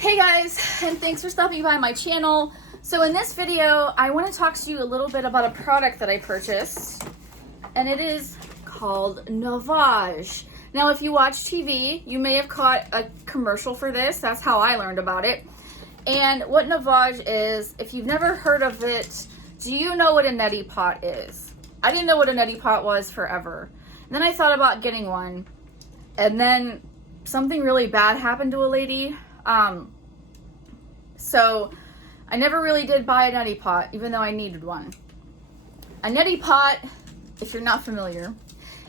Hey guys, and thanks for stopping by my channel. So in this video, I want to talk to you a little bit about a product that I purchased, and it is called Navage. Now, if you watch TV, you may have caught a commercial for this. That's how I learned about it. And what Navage is, if you've never heard of it, do you know what a neti pot is? I didn't know what a neti pot was forever. And then I thought about getting one, and then something really bad happened to a lady. So I never really did buy a neti pot, even though I needed one. A neti pot, if you're not familiar,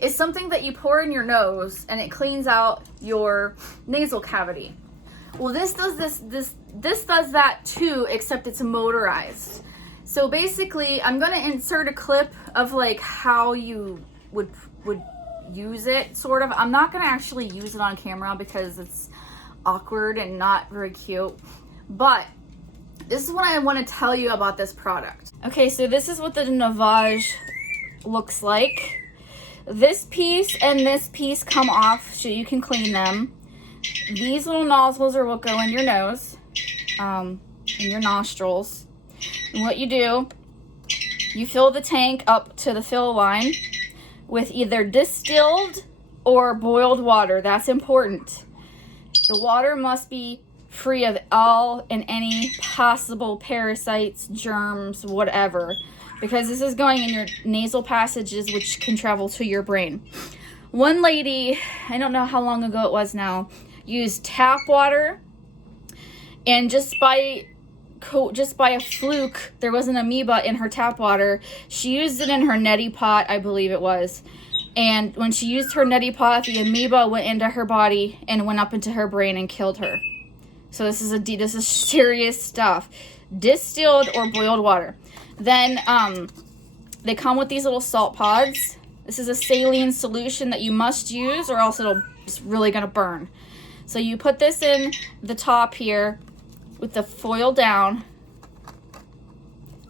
is something that you pour in your nose and it cleans out your nasal cavity. Well, this does this does that too, except it's motorized. So basically, I'm gonna insert a clip of like how you would use it, sort of. I'm not gonna actually use it on camera because it's awkward and not very cute, but this is what I want to tell you about this product. Okay, so this is what the Navage looks like. This piece and this piece come off so you can clean them. These little nozzles are what go in your nose, in your nostrils. And what you do, you fill the tank up to the fill line with either distilled or boiled water. That's important. The water must be free of all and any possible parasites, germs, whatever, because this is going in your nasal passages, which can travel to your brain. One lady, I don't know how long ago it was now, used tap water, and just by a fluke, there was an amoeba in her tap water. She used it in her neti pot, I believe it was. And when she used her neti pot, the amoeba went into her body and went up into her brain and killed her. So this is serious stuff. Distilled or boiled water. Then they come with these little salt pods. This is a saline solution that you must use, or else it's really gonna burn. So you put this in the top here with the foil down.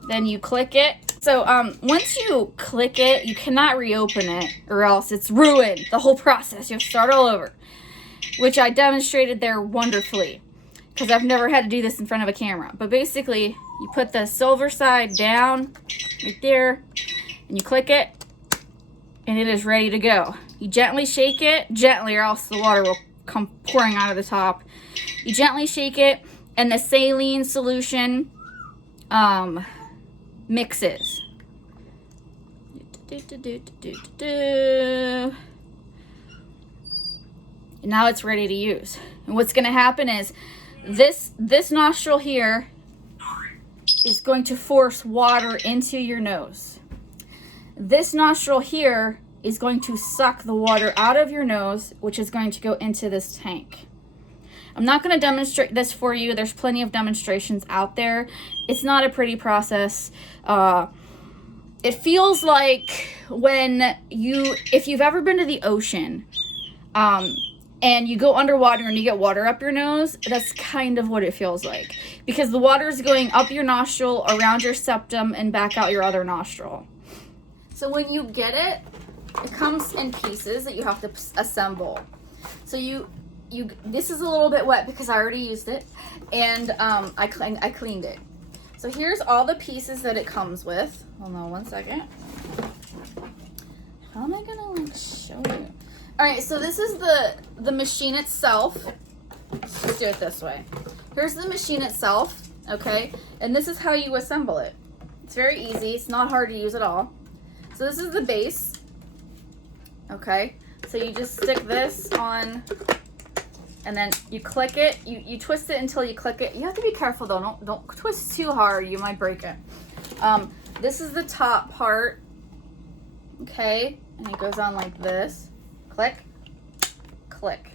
Then you click it. So once you click it, you cannot reopen it, or else it's ruined. The whole process, you have to start all over, which I demonstrated there wonderfully, because I've never had to do this in front of a camera. But basically, you put the silver side down right there, and you click it, and it is ready to go. You gently shake it, gently, or else the water will come pouring out of the top. You gently shake it, and the saline solution mixes. And now it's ready to use. And what's going to happen is this nostril here is going to force water into your nose. This nostril here is going to suck the water out of your nose, which is going to go into this tank. I'm not going to demonstrate this for you. There's plenty of demonstrations out there. It's not a pretty process. It feels like if you've ever been to the ocean, and you go underwater and you get water up your nose, that's kind of what it feels like. Because the water is going up your nostril, around your septum, and back out your other nostril. So when you get it, it comes in pieces that you have to assemble. So this is a little bit wet because I already used it, and I cleaned it. So here's all the pieces that it comes with. Hold on one second. How am I gonna show you? All right, so this is the machine itself. Let's do it this way. Here's the machine itself, okay? And this is how you assemble it. It's very easy. It's not hard to use at all. So this is the base, okay? So you just stick this on, and then you click it. You twist it until you click it. You have to be careful though. Don't twist too hard. You might break it. This is the top part, okay? And it goes on like this. Click, click.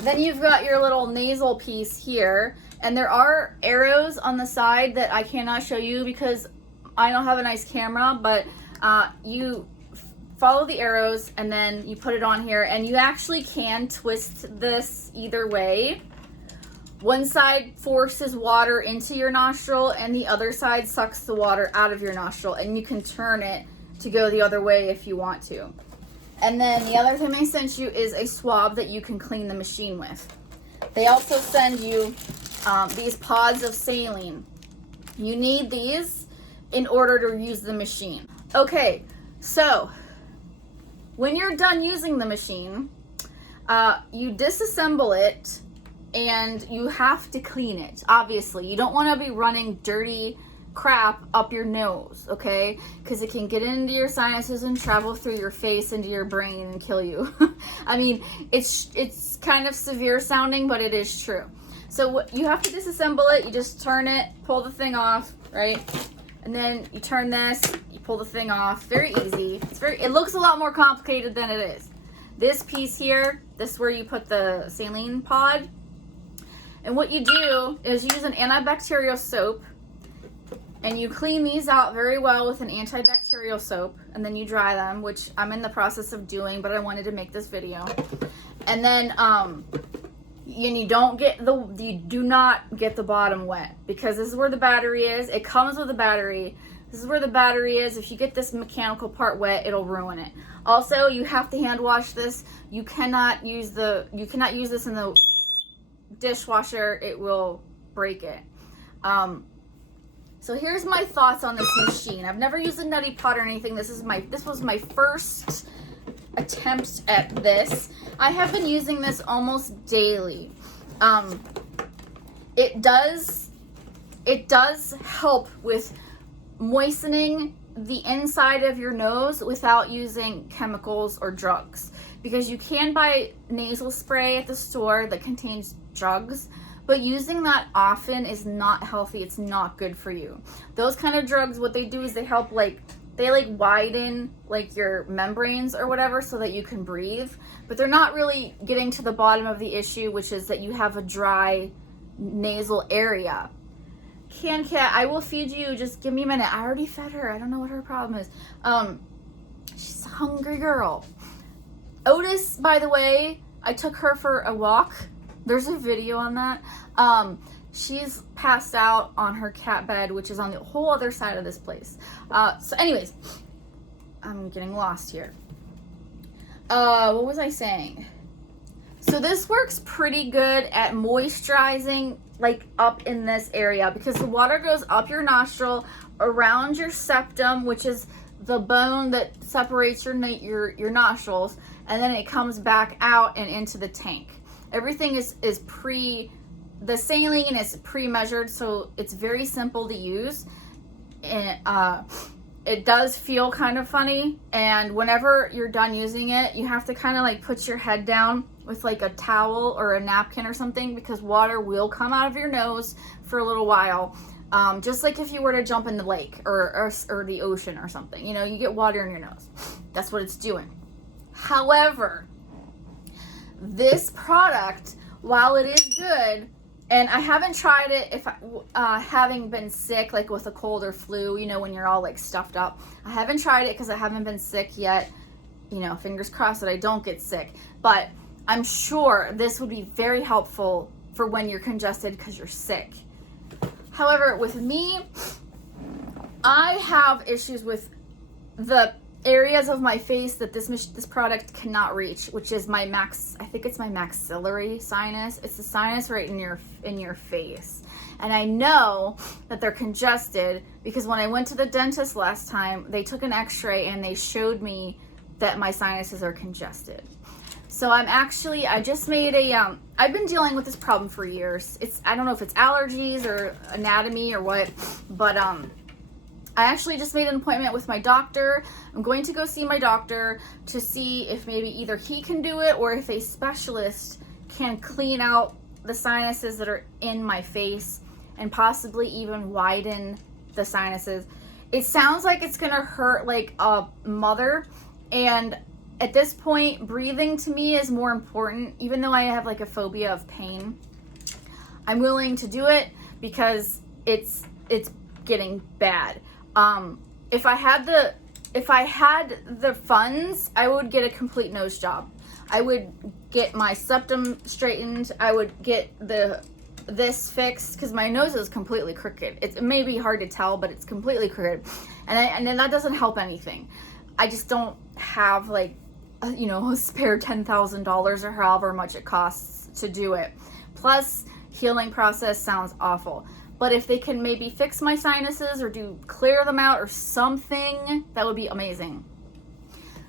Then you've got your little nasal piece here, and there are arrows on the side that I cannot show you because I don't have a nice camera, but you follow the arrows and then you put it on here, and you actually can twist this either way. One side forces water into your nostril and the other side sucks the water out of your nostril, and you can turn it to go the other way if you want to. And then the other thing I sent you is a swab that you can clean the machine with. They also send you these pods of saline. You need these in order to use the machine. Okay, so when you're done using the machine, you disassemble it and you have to clean it. Obviously, you don't want to be running dirty crap up your nose, okay? Because it can get into your sinuses and travel through your face into your brain and kill you. I mean, it's kind of severe sounding, but it is true. So you have to disassemble it. You just turn it, pull the thing off, right? And then you turn this, you pull the thing off. Very easy. It looks a lot more complicated than it is. This piece here, this is where you put the saline pod. And what you do is you use an antibacterial soap, and you clean these out very well with an antibacterial soap, and then you dry them, which I'm in the process of doing, but I wanted to make this video. And then you do not get the bottom wet, because this is where the battery is. It comes with a battery. This is where the battery is. If you get this mechanical part wet, it'll ruin it. Also, you have to hand wash this. You cannot use this in the dishwasher. It will break it. So here's my thoughts on this machine. I've never used a neti pot or anything. This was my first attempt at this. I have been using this almost daily. It does help with moistening the inside of your nose without using chemicals or drugs, because you can buy nasal spray at the store that contains drugs, but using that often is not healthy. It's not good for you. Those kind of drugs, what they do is they help they widen your membranes or whatever so that you can breathe, but they're not really getting to the bottom of the issue, which is that you have a dry nasal area. Cat, I will feed you. Just give me a minute. I already fed her. I don't know what her problem is. She's a hungry girl. Otis, by the way, I took her for a walk. There's a video on that. She's passed out on her cat bed, which is on the whole other side of this place. So anyways, I'm getting lost here. What was I saying? So this works pretty good at moisturizing up in this area, because the water goes up your nostril, around your septum, which is the bone that separates your nostrils, and then it comes back out and into the tank. Everything is the saline is pre-measured, so it's very simple to use. And it does feel kind of funny, and whenever you're done using it, you have to kind of put your head down with a towel or a napkin or something, because water will come out of your nose for a little while. Just like if you were to jump in the lake or the ocean or something, you get water in your nose. That's what it's doing. However, this product, while it is good, and I haven't tried it if having been sick, with a cold or flu, when you're all stuffed up. I haven't tried it because I haven't been sick yet. Fingers crossed that I don't get sick. But I'm sure this would be very helpful for when you're congested because you're sick. However, with me, I have issues with the areas of my face that this product cannot reach, which is I think it's my maxillary sinus. It's the sinus right in your face. And I know that they're congested because when I went to the dentist last time, they took an x-ray and they showed me that my sinuses are congested. So I just made I've been dealing with this problem for years. I don't know if it's allergies or anatomy or what, but I actually just made an appointment with my doctor. I'm going to go see my doctor to see if maybe either he can do it or if a specialist can clean out the sinuses that are in my face and possibly even widen the sinuses. It sounds like it's gonna hurt like a mother, and at this point, breathing to me is more important. Even though I have a phobia of pain, I'm willing to do it because it's getting bad. If I had the funds, I would get a complete nose job. I would get my septum straightened. I would get this fixed because my nose is completely crooked. It may be hard to tell, but it's completely crooked, and then that doesn't help anything. I just don't have a spare $10,000 or however much it costs to do it. plus healing process sounds awful. But if they can maybe fix my sinuses or clear them out or something, that would be amazing.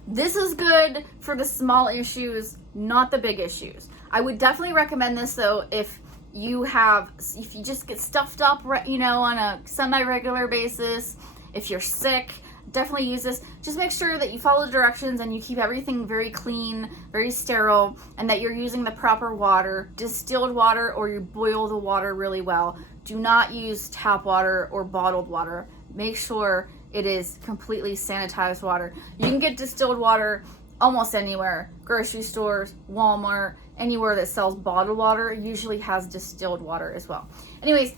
This is good for the small issues, not the big issues. I would definitely recommend this though if you just get stuffed up, on a semi-regular basis. If you're sick, definitely use this. Just make sure that you follow the directions and you keep everything very clean, very sterile, and that you're using the proper water, distilled water, or you boil the water really well. Do not use tap water or bottled water. Make sure it is completely sanitized water. You can get distilled water almost anywhere. Grocery stores, Walmart, anywhere that sells bottled water usually has distilled water as well. Anyways,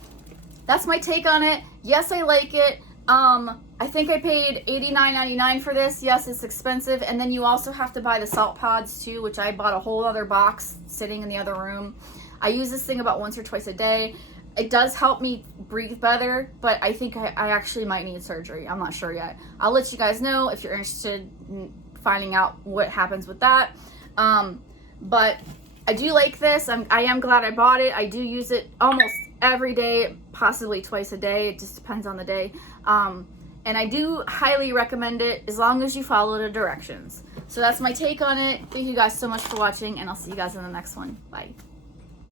that's my take on it. Yes, I like it. I think I paid $89.99 for this. Yes, it's expensive. And then you also have to buy the salt pods too, which I bought a whole other box sitting in the other room. I use this thing about once or twice a day. It does help me breathe better, but I think I actually might need surgery. I'm not sure yet. I'll let you guys know if you're interested in finding out what happens with that. But I do like this. I am glad I bought it. I do use it almost every day, possibly twice a day. It just depends on the day. And I do highly recommend it as long as you follow the directions. So that's my take on it. Thank you guys so much for watching, and I'll see you guys in the next one. Bye.